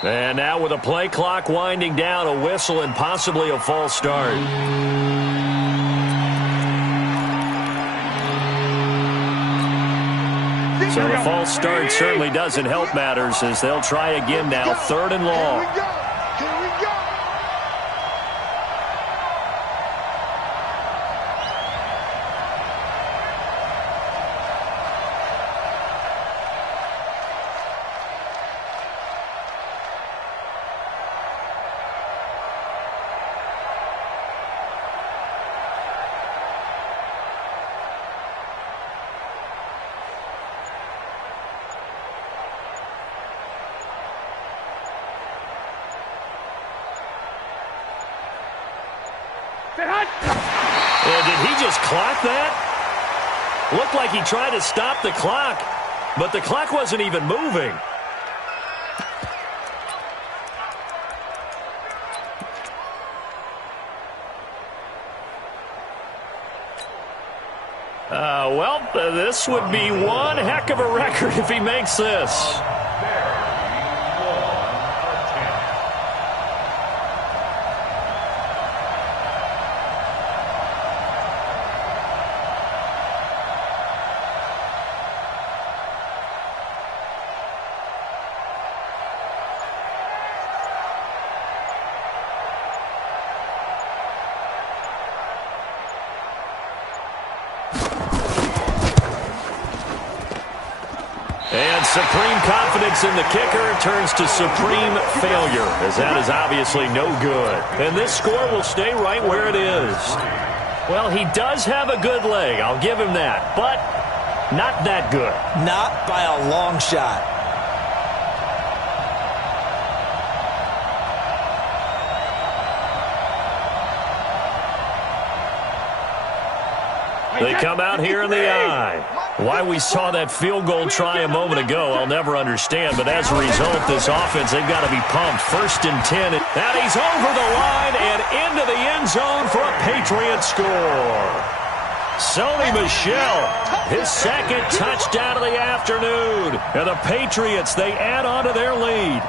And now with a play clock winding down, a whistle and possibly a false start. So the false start certainly doesn't help matters as they'll try again now, 3rd and long. And did he just clock that? Looked like he tried to stop the clock, but the clock wasn't even moving. Well, this would be one heck of a record if he makes this. And supreme confidence in the kicker turns to supreme failure, as that is obviously no good. And this score will stay right where it is. Well, he does have a good leg, I'll give him that, but not that good. Not by a long shot. They come out here in the eye. Why we saw that field goal try a moment ago, I'll never understand. But as a result, this offense, they've got to be pumped. 1st and 10. And he's over the line and into the end zone for a Patriot score. Sony Michel, his 2nd touchdown of the afternoon. And the Patriots, they add on to their lead.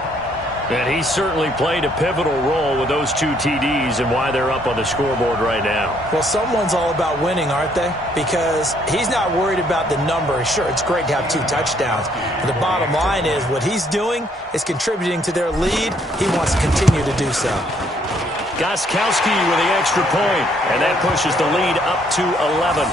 And he certainly played a pivotal role with those 2 TDs and why they're up on the scoreboard right now. Well, someone's all about winning, aren't they? Because he's not worried about the number. Sure, it's great to have 2 touchdowns. But the bottom line is what he's doing is contributing to their lead. He wants to continue to do so. Gostkowski with the extra point, and that pushes the lead up to 11.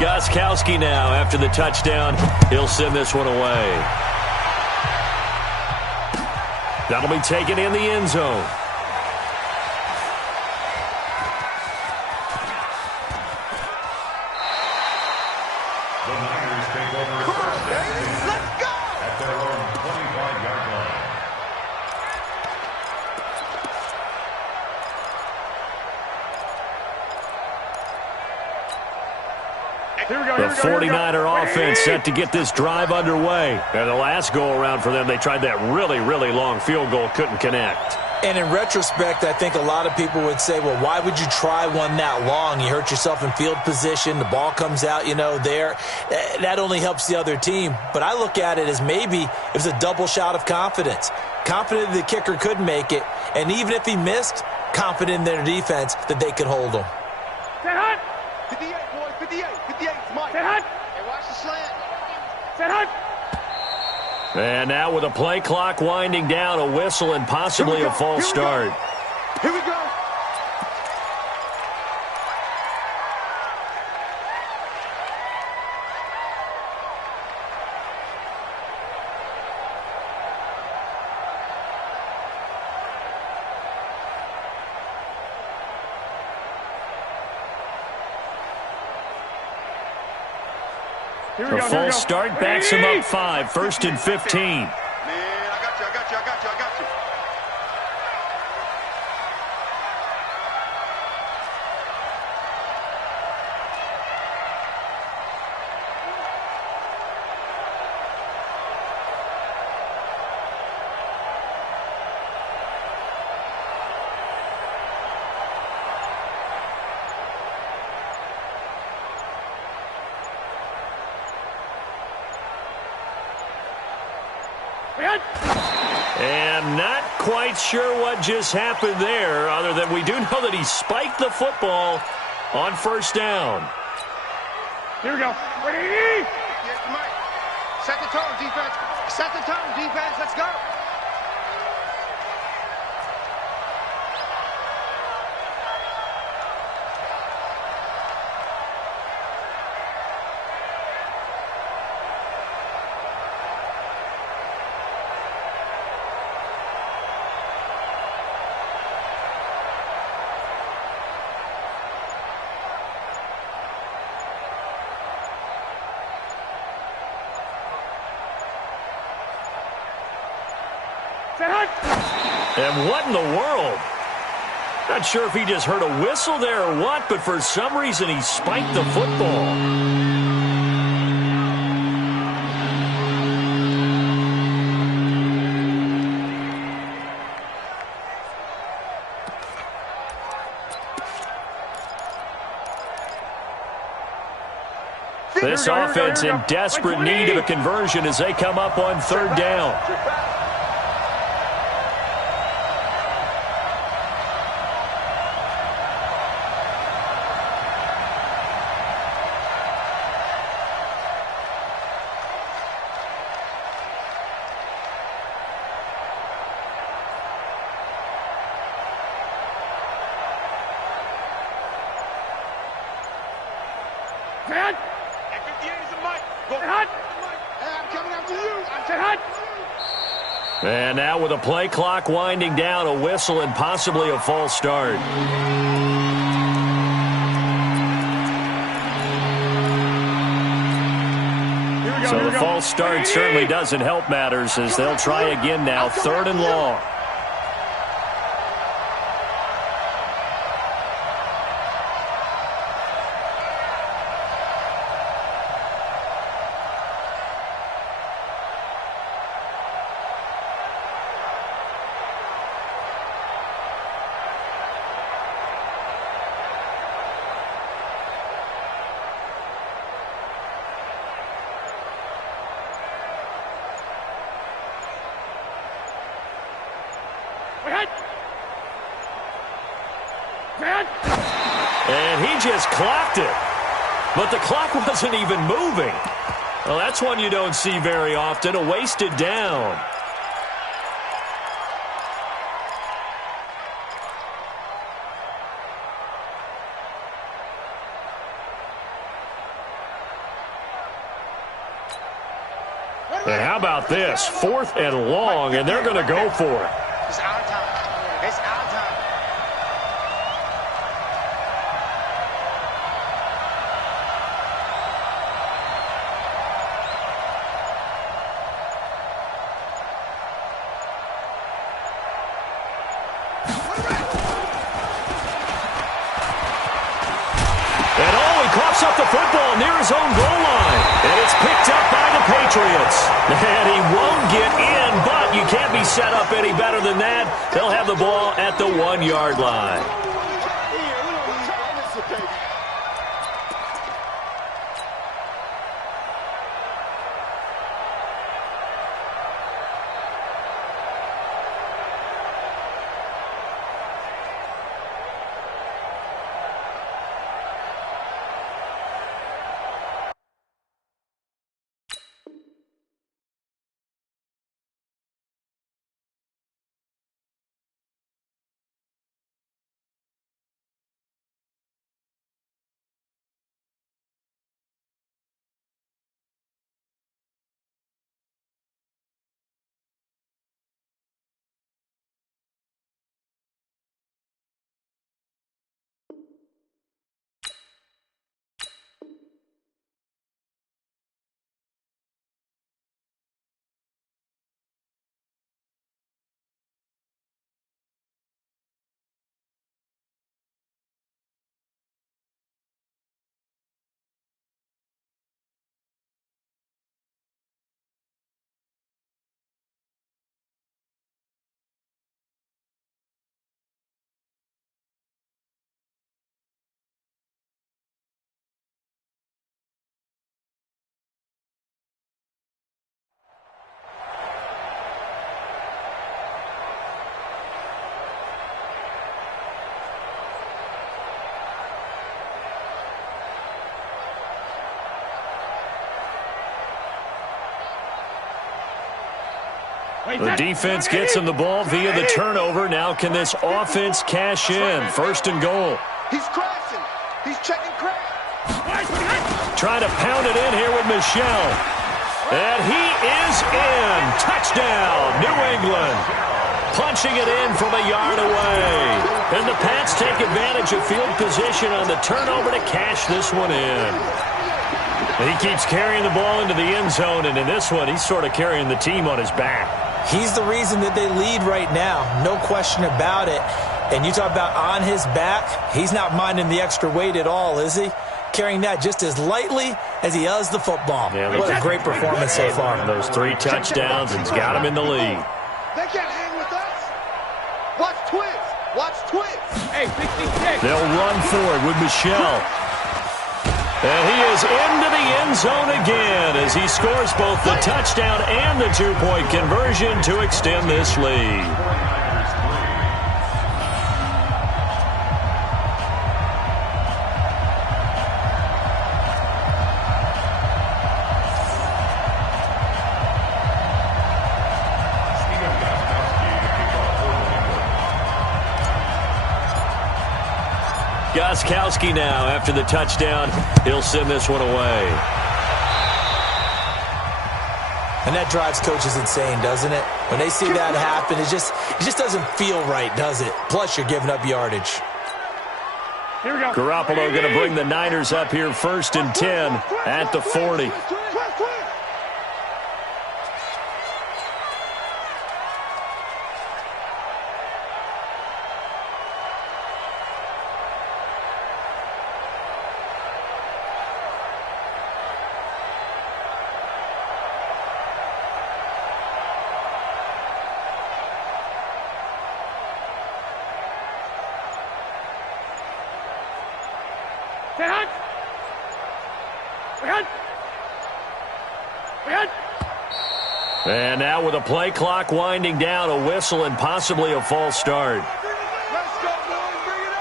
Gostkowski now, after the touchdown, he'll send this one away. That'll be taken in the end zone. The Niners take over first and 10 at their own 25-yard line. The 49er offense set to get this drive underway. And the last go-around for them, they tried that really, really long field goal, couldn't connect. And in retrospect, I think a lot of people would say, well, why would you try one that long? You hurt yourself in field position. The ball comes out, there. That only helps the other team. But I look at it as maybe it was a double shot of confidence. Confident the kicker could make it. And even if he missed, confident in their defense that they could hold him. 58, boys, 58, 58, Mike. Hey, watch the slant. And now with a play clock winding down, a whistle and possibly a false start. Here we go. The false start backs him up 5, 1st and 15. Man, I got you. And not quite sure what just happened there, other than we do know that he spiked the football on first down. Here we go. Ready? Here's the mic. Set the tone, defense. Set the tone, defense. Let's go. And what in the world? Not sure if he just heard a whistle there or what, but for some reason he spiked the football. This offense in desperate need of a conversion as they come up on third down. And now with a play clock winding down, a whistle and possibly a false start. So the false start certainly doesn't help matters as they'll try again now, third and long. And he just clocked it. But the clock wasn't even moving. Well, that's one you don't see very often, a wasted down. And how about this? 4th and long, and they're going to go for it. It's our time. It's our time. And he coughs up the football near his own goal line. And it's picked up by the Patriots. And he won't get in, but you can't be set up any better than that. They'll have the ball at the 1-yard line. The defense gets him the ball via the turnover. Now can this offense cash in? First and goal. He's crashing. He's checking crash. Trying to pound it in here with Michel. And he is in. Touchdown, New England. Punching it in from a yard away. And the Pats take advantage of field position on the turnover to cash this one in. He keeps carrying the ball into the end zone, and in this one, he's sort of carrying the team on his back. He's the reason that they lead right now. No question about it. And you talk about on his back, he's not minding the extra weight at all, is he? Carrying that just as lightly as he does the football. Yeah, what a great performance so far. Those 3 touchdowns, and he's got him in the lead. They can't hang with us. Watch Twitch. Watch Twitch. Hey, 66. They'll run for it with Michel. And he is into the end zone again as he scores both the touchdown and the 2-point conversion to extend this lead. Gostkowski now after the touchdown. He'll send this one away. And that drives coaches insane, doesn't it? When they see that happen, it just doesn't feel right, does it? Plus, you're giving up yardage. Here we go. Garoppolo going to bring the Niners up here first and 10 at the 40. And now with a play clock winding down, a whistle and possibly a false start. Let's go, boys. Bring it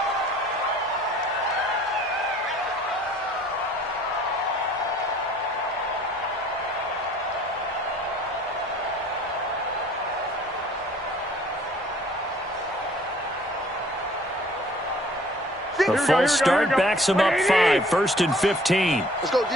up. The false start backs him up 5, first and 15. Let's go, D.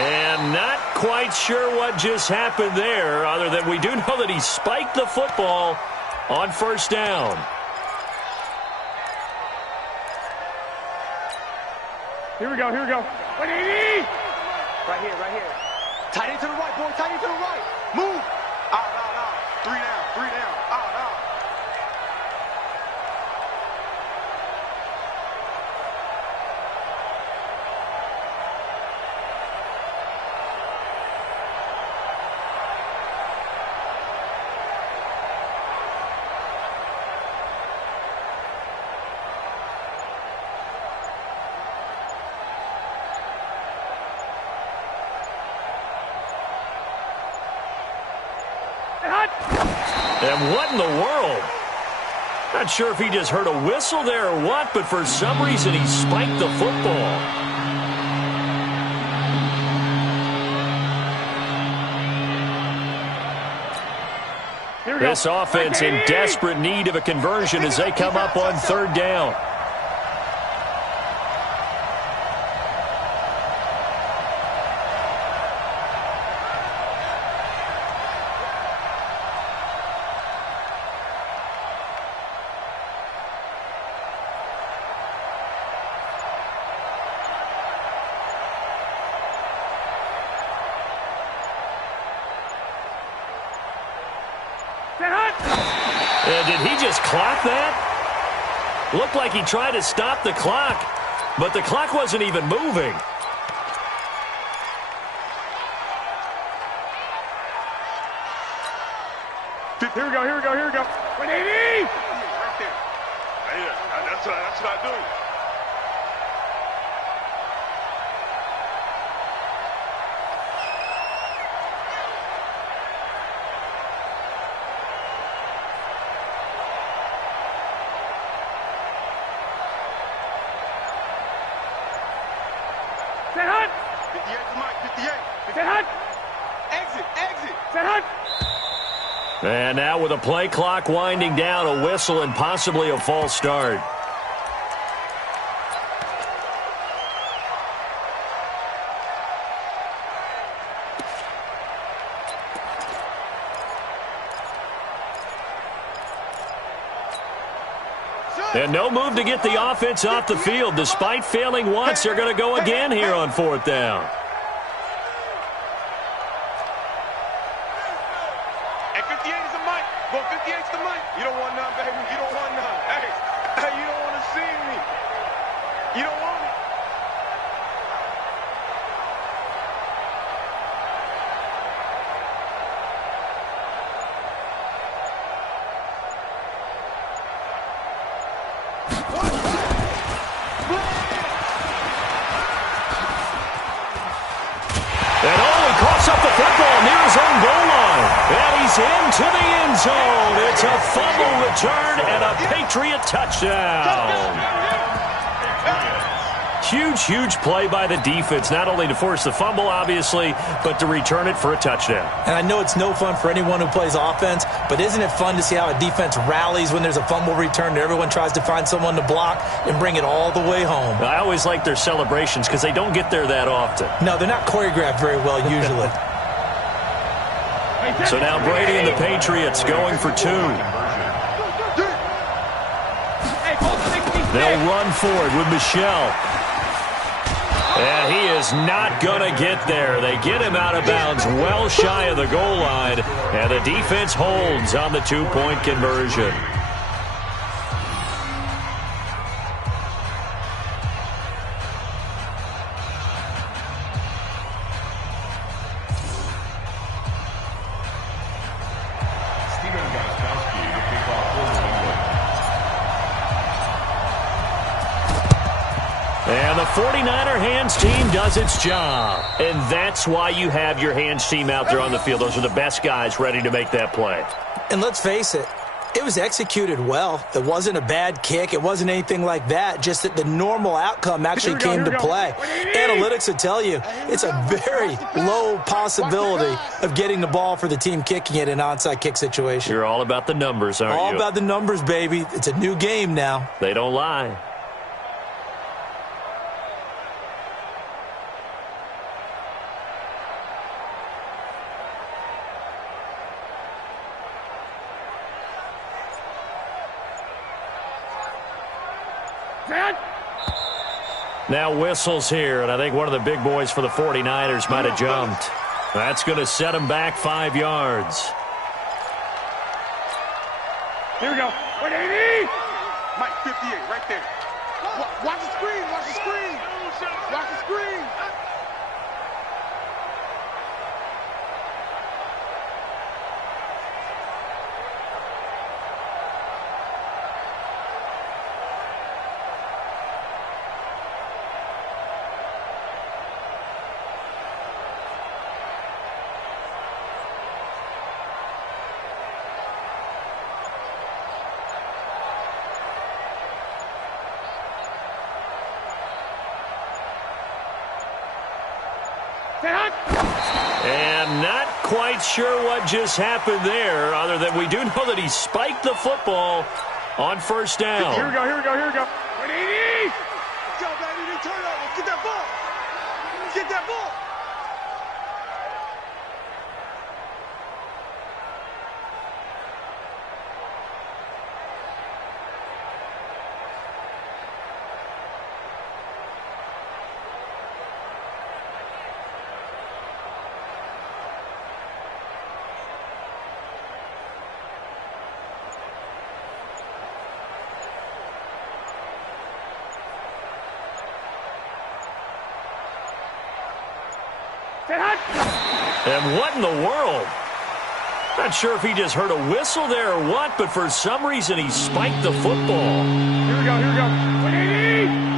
And not quite sure what just happened there, other than we do know that he spiked the football on first down. Here we go. Here we go. Right here. Right here. Tight end to the right, boy. Tight end to the right. Move. Out. 3 down. Out. And what in the world? Not sure if he just heard a whistle there or what, but for some reason he spiked the football. This offense in desperate need of a conversion as they come up on third down. Did he just clock that? Looked like he tried to stop the clock, but the clock wasn't even moving. Here we go, here we go, here we go. 180! Right there. That's what I do. Set hunt! 58 to Mike, 58. Set hunt! Exit! Set hunt! And now with a play clock winding down, a whistle and possibly a false start. And no move to get the offense off the field. Despite failing once, they're going to go again here on 4th down. And 58 is the mic. Go 58 is the mic. You don't want none, baby. You don't want none. Hey, you don't want to see me. You don't want it. Into the end zone. It's a fumble return and a Patriot touchdown. Huge play by the defense, not only to force the fumble, obviously, but to return it for a touchdown. And I know it's no fun for anyone who plays offense, but isn't it fun to see how a defense rallies when there's a fumble return and everyone tries to find someone to block and bring it all the way home? I always like their celebrations because they don't get there that often. No, they're not choreographed very well usually. So now Brady and the Patriots going for 2. They'll run for it with Michelle. And he is not going to get there. They get him out of bounds well shy of the goal line. And the defense holds on the 2-point conversion. And the 49er hands team does its job. And that's why you have your hands team out there on the field. Those are the best guys ready to make that play. And let's face it, it was executed well. It wasn't a bad kick. It wasn't anything like that. Just that the normal outcome actually came to play. Analytics will tell you it's a very low possibility of getting the ball for the team kicking it in an onside kick situation. You're all about the numbers, aren't you? All about the numbers, baby. It's a new game now. They don't lie. Now whistles here, and I think one of the big boys for the 49ers might have jumped. That's going to set them back 5 yards. Here we go. 180! Mike, 58, right there. Watch the screen, watch the screen. Watch the screen. And not quite sure what just happened there, other than we do know that he spiked the football on 1st down. Here we go, here we go, here we go. 180! Let's go, baby. Turn over. Get that ball. Get that ball. And what in the world? Not sure if he just heard a whistle there or what, but for some reason he spiked the football. Here we go, here we go. 180!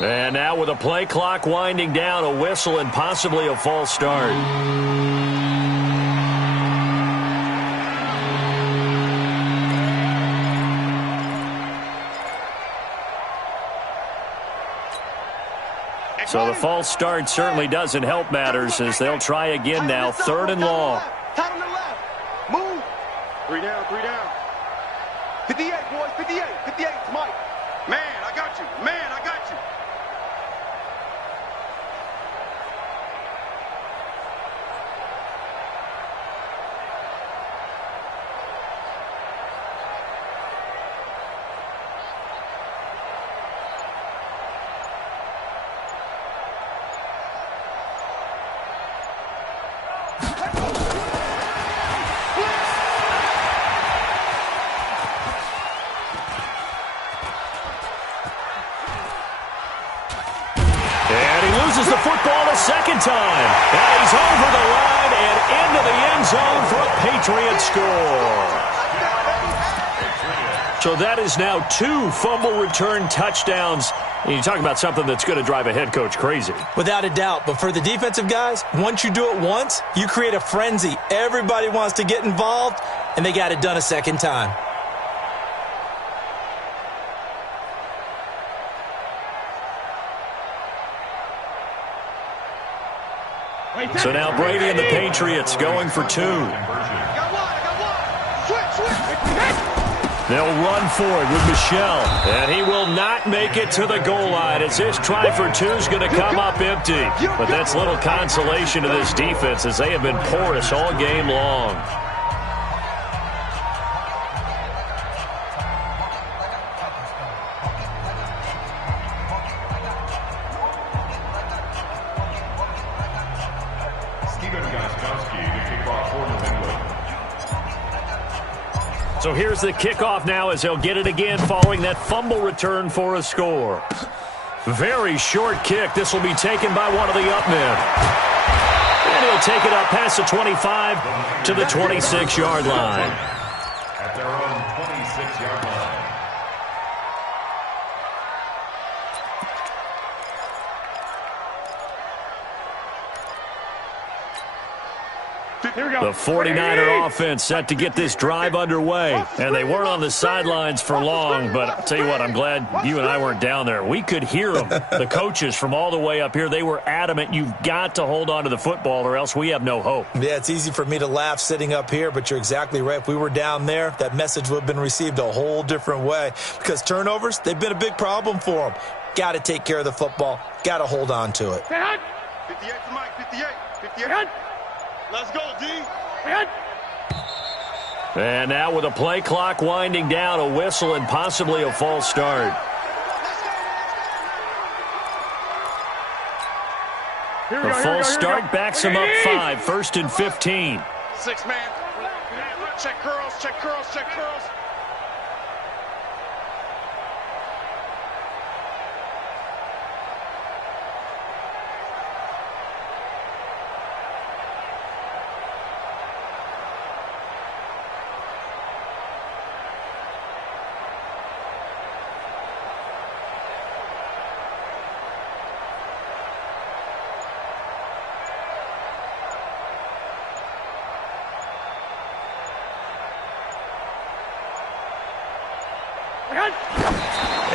And now with the play clock winding down, a whistle and possibly a false start. So the false start certainly doesn't help matters as they'll try again now, 3rd and long. Tight on the left. Move. 3 down, 3 down. 58, boys, 58, 58, Mike. Man, I got you. Man, I got you. The football a second time. And he's over the line and into the end zone for a Patriot score. So that is now 2 fumble return touchdowns. And you talk about something that's going to drive a head coach crazy. Without a doubt. But for the defensive guys, once you do it once, you create a frenzy. Everybody wants to get involved, and they got it done a second time. So now Brady and the Patriots going for 2. I got one. Switch. They'll run for it with Michelle. And he will not make it to the goal line as this try for 2 is going to come up empty. But that's little consolation to this defense as they have been porous all game long. So here's the kickoff now as they'll get it again following that fumble return for a score. Very short kick. This will be taken by one of the up men. And he'll take it up past the 25 to the 26-yard line. At their own 26-yard line. The 49er offense set to get this drive underway. And they weren't on the sidelines for long, but I'll tell you what, I'm glad you and I weren't down there. We could hear them, the coaches from all the way up here. They were adamant, you've got to hold on to the football or else we have no hope. Yeah, it's easy for me to laugh sitting up here, but you're exactly right. If we were down there, that message would have been received a whole different way because turnovers, they've been a big problem for them. Got to take care of the football. Got to hold on to it. 58 to Mike, 58. 58. Let's go, D. And now with the play clock winding down, a whistle and possibly a false start. The false start backs him up 5, 1st and 15. 6 man. Check curls, check curls, check curls.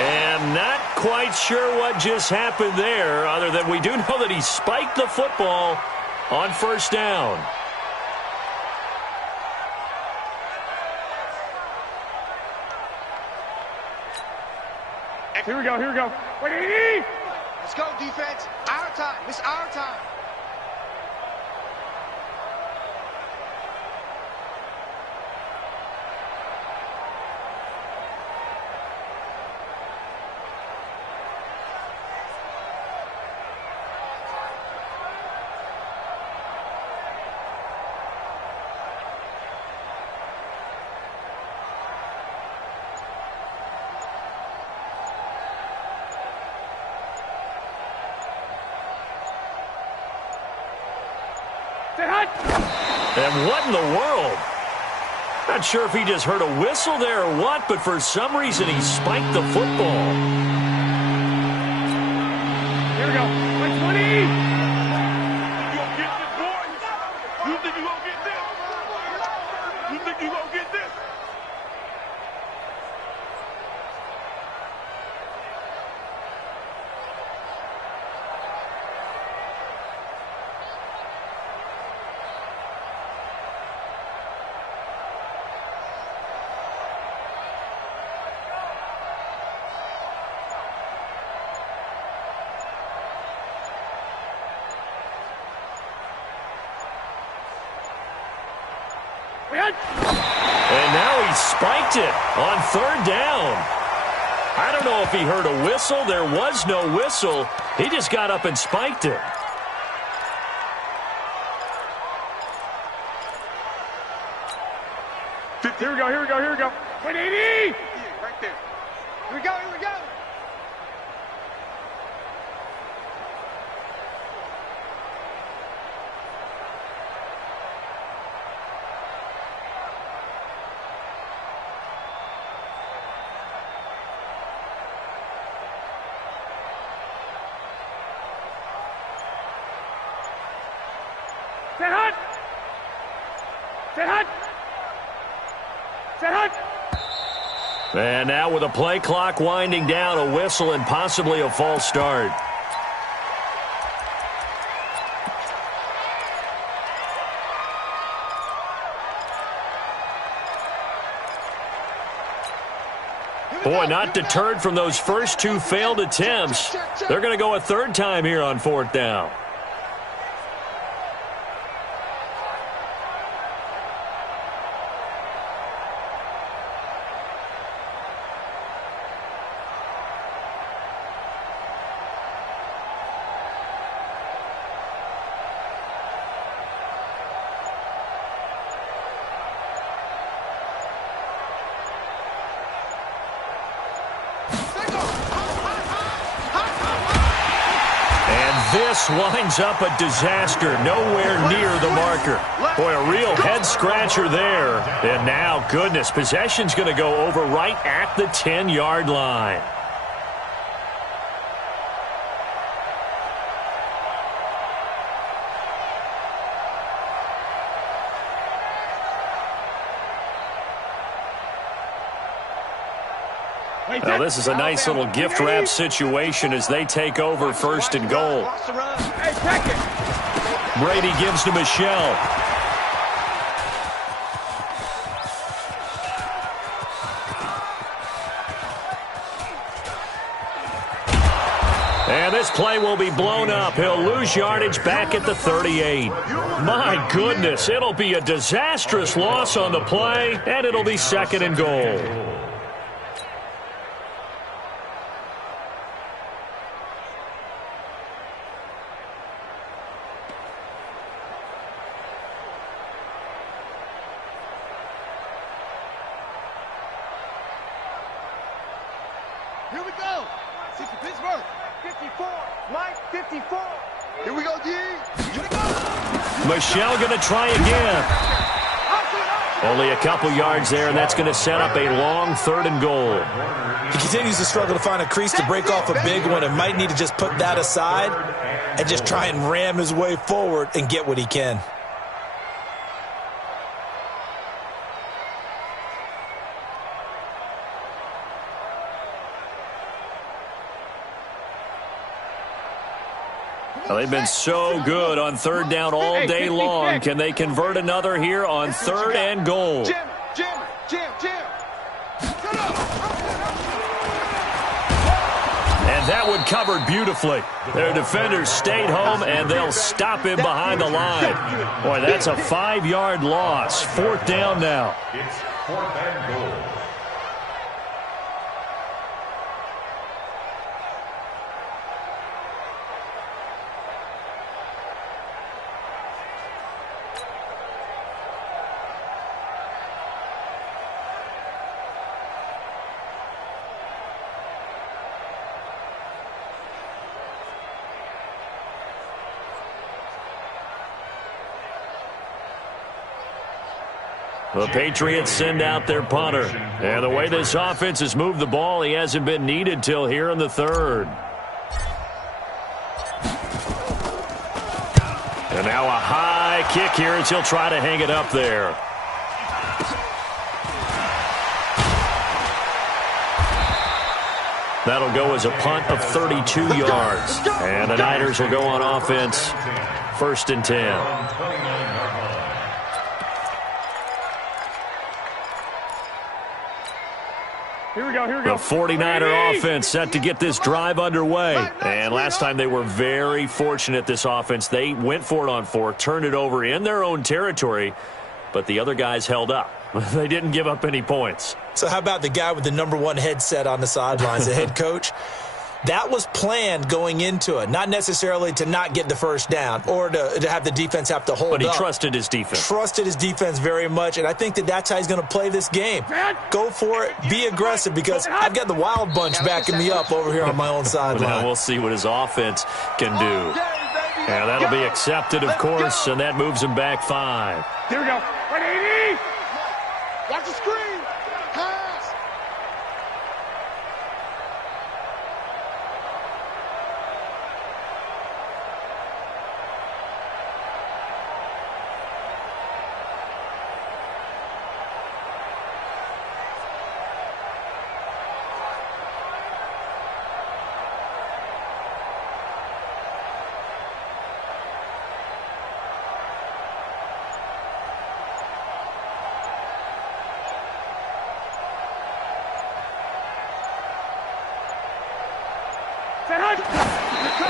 And not quite sure what just happened there, other than we do know that he spiked the football on 1st down. Here we go, here we go. 180! Let's go, defense. Our time. It's our time. And what in the world? Not sure if he just heard a whistle there or what, but for some reason he spiked the football. Here we go. 20. You gonna get this, boy? You think you gonna get this? You think you gonna get this? And now he spiked it on third down. I don't know if he heard a whistle. There was no whistle. He just got up and spiked it. Here we go, here we go, here we go. 180! Yeah, right there. Here we go, here we go. Set hut! Set hut! Set hut! And now with a play clock winding down, a whistle and possibly a false start. Boy, not deterred from those first two failed attempts. They're going to go a third time here on fourth down. This winds up a disaster, nowhere near the marker. Boy, a real head-scratcher there. And now, goodness, possession's going to go over right at the 10-yard line. Now, this is a nice little gift wrap situation as they take over first and goal. Brady gives to Michelle. And this play will be blown up. He'll lose yardage back at the 38. My goodness, it'll be a disastrous loss on the play, and it'll be second and goal. Here we go. 60 Pittsburgh. 54. Mike, 54. Here we go, D. Here we go. Michelle going to try again. Only a couple yards there, and that's going to set up a long third and goal. He continues to struggle to find a crease to break off a big one and might need to just put that aside and just try and ram his way forward and get what he can. Well, they've been so good on third down all day long. Can they convert another here on third and goal? Jim. And That one covered beautifully. Their defenders stayed home, and they'll stop him behind the line. Boy, that's a 5-yard loss. 4th down now. It's 4th and goal. The Patriots send out their punter. And the way this offense has moved the ball, he hasn't been needed till here in the 3rd. And now a high kick here as he'll try to hang it up there. That'll go as a punt of 32 yards. And the Niners will go on offense. 1st and 10. Here we go, here we go. The 49er offense set to get this drive underway. And last time they were very fortunate, this offense. They went for it on 4, turned it over in their own territory, but the other guys held up. They didn't give up any points. So how about the guy with the #1 headset on the sidelines, the head coach? That was planned going into it, not necessarily to not get the first down or to have the defense have to hold up. But he trusted his defense. Trusted his defense very much, and I think that's how he's going to play this game. Go for it. Be aggressive, because I've got the wild bunch backing me up over here on my own sideline. Now we'll see what his offense can do. And that'll be accepted, of course, and that moves him back 5. Here we go. 180. Watch the screen. Pass.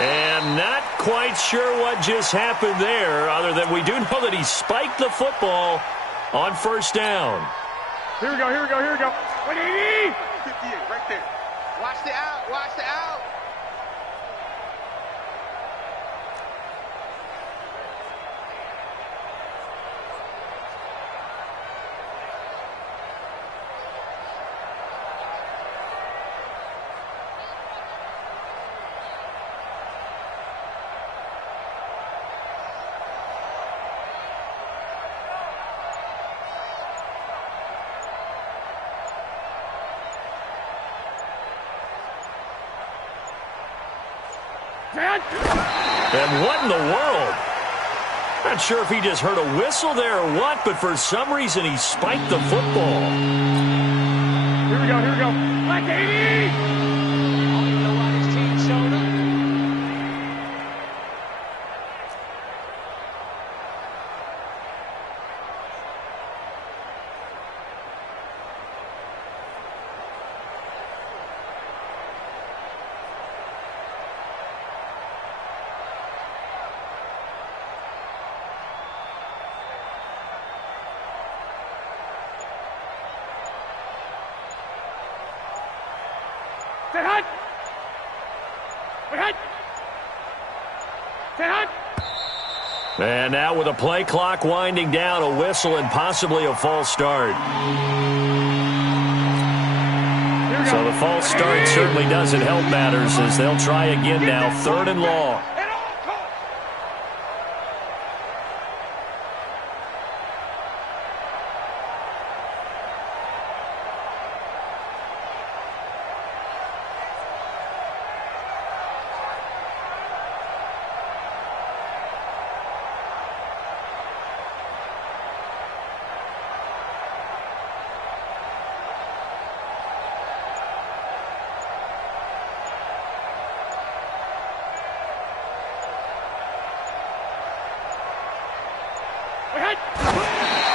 And not quite sure what just happened there, other than we do know that he spiked the football on 1st down. Here we go, here we go, here we go. 180. 58, right there. Watch the out, watch the out. And what in the world? Not sure if he just heard a whistle there or what, but for some reason he spiked the football. Here we go, here we go. 180! I don't know why this team showed up. And now with a play clock winding down, a whistle and possibly a false start. So the false start certainly doesn't help matters, as they'll try again now, 3rd and long.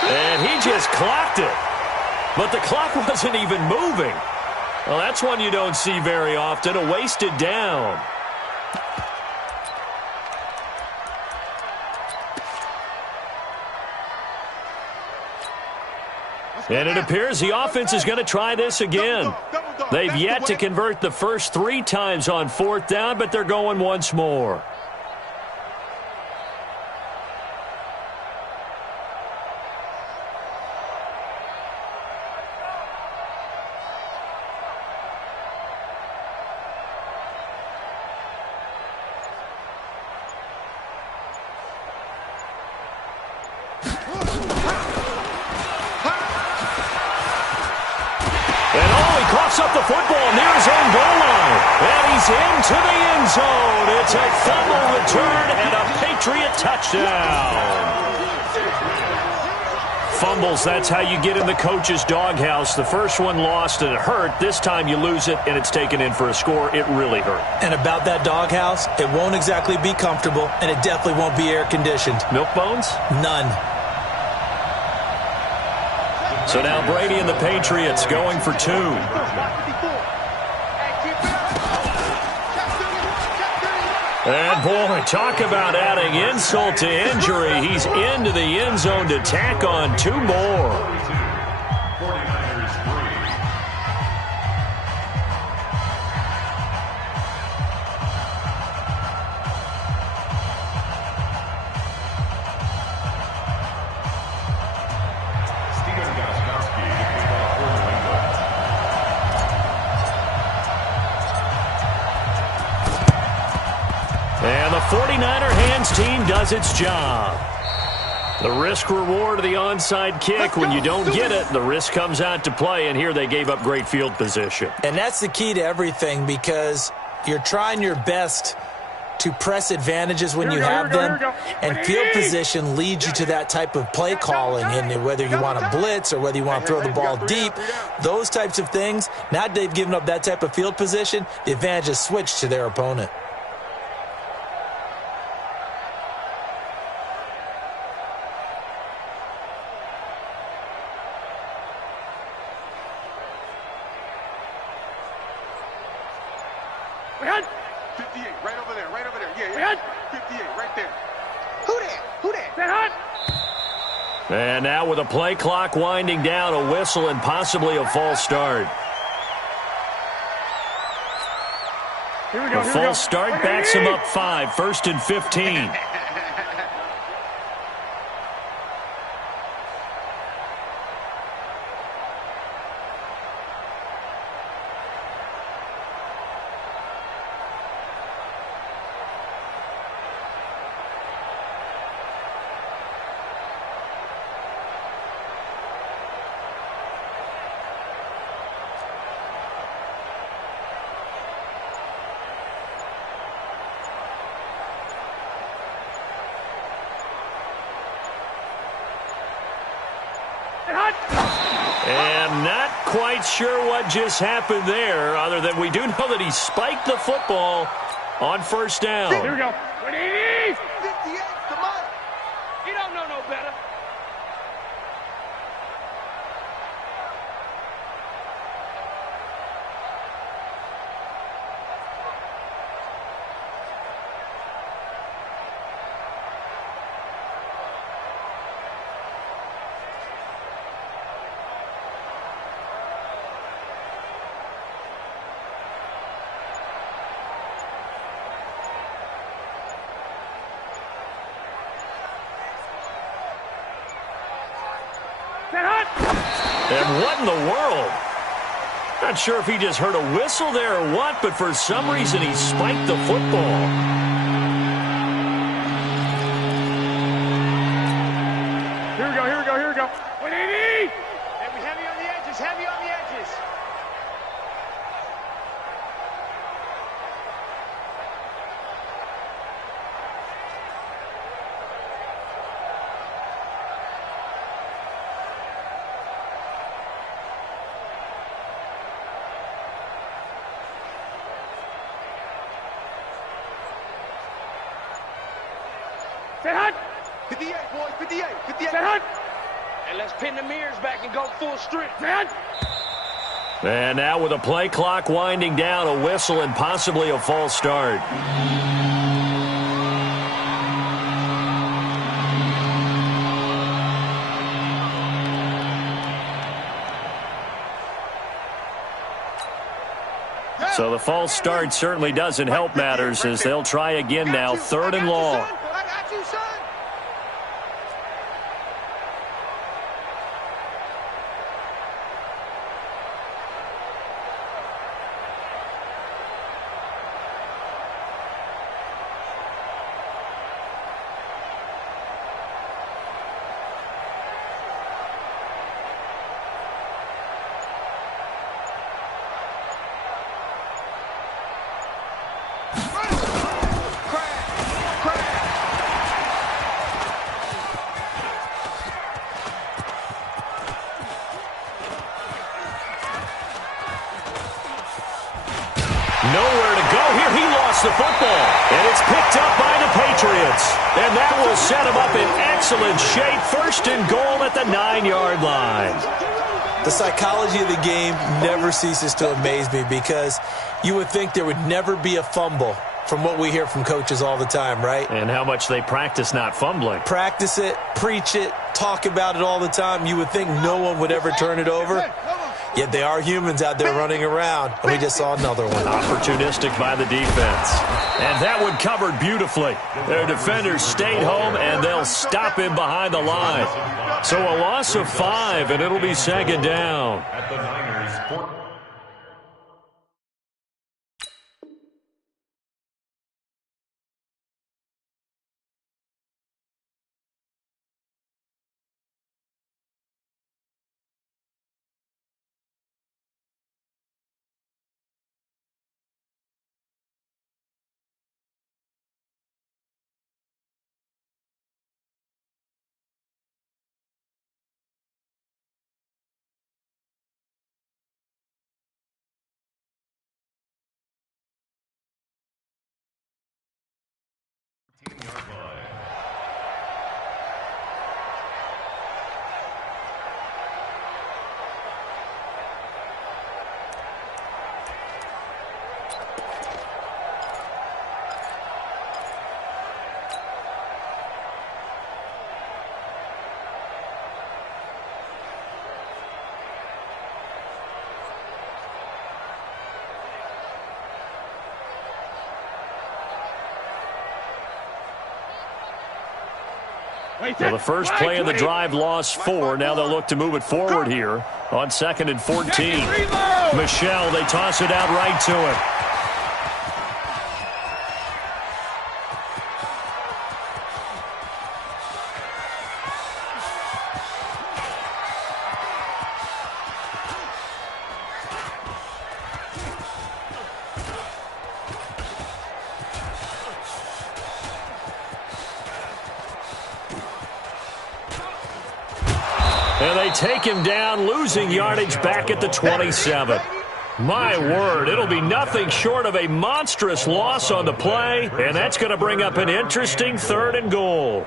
And he just clocked it. But the clock wasn't even moving. Well, that's one you don't see very often, a wasted down. And it appears the offense is going to try this again. They've yet to convert the first 3 times on 4th down, but they're going once more. Up the football near his own goal line. And he's into the end zone. It's a fumble return and a Patriot touchdown. Fumbles, that's how you get in the coach's doghouse. The first one lost and it hurt. This time you lose it and it's taken in for a score. It really hurt. And about that doghouse, it won't exactly be comfortable and it definitely won't be air-conditioned. Milk bones? None. So now Brady and the Patriots going for 2. And, boy, talk about adding insult to injury. He's into the end zone to tack on 2 more. And the 49er hands team does its job. The risk-reward of the onside kick, when you don't get it, the risk comes out to play, and here they gave up great field position. And that's the key to everything, because you're trying your best to press advantages when you have them, and field position leads you to that type of play calling, and whether you want to blitz or whether you want to throw the ball deep, those types of things, now they've given up that type of field position, the advantage is switched to their opponent. And now with a play clock winding down, a whistle and possibly a false start. A false start backs him up 5, 1st and 15. And not quite sure what just happened there, other than we do know that he spiked the football on 1st down. Here we go. 180. 58, come on. You don't know no better. And what in the world? Not sure if he just heard a whistle there or what, but for some reason he spiked the football. Here we go, here we go, here we go. 180! Heavy on the edges, heavy on the edges. Set hut! 58, boys, 58, 58. Set hut! And let's pin the mirrors back and go full strength. Set hut! And now with a play clock winding down, a whistle and possibly a false start. So the false start certainly doesn't help matters as they'll try again now, 3rd and long. Nowhere to go here. He lost the football. And it's picked up by the Patriots. And that will set him up in excellent shape. 1st and goal at the 9-yard line. The psychology of the game never ceases to amaze me because you would think there would never be a fumble from what we hear from coaches all the time, right? And how much they practice not fumbling. Practice it, preach it, talk about it all the time. You would think no one would ever turn it over. Yet they are humans out there running around, and we just saw another one. Opportunistic by the defense. And that one covered beautifully. Their defenders stayed home, and they'll stop him behind the line. So a loss of 5, and it'll be 2nd down. At the Niners, 4. So the first play of the drive lost 4. Now they'll look to move it forward here on 2nd and 14. Michel, they toss it out right to him. And they take him down, losing yardage back at the 27. My word, it'll be nothing short of a monstrous loss on the play, and that's going to bring up an interesting 3rd and goal.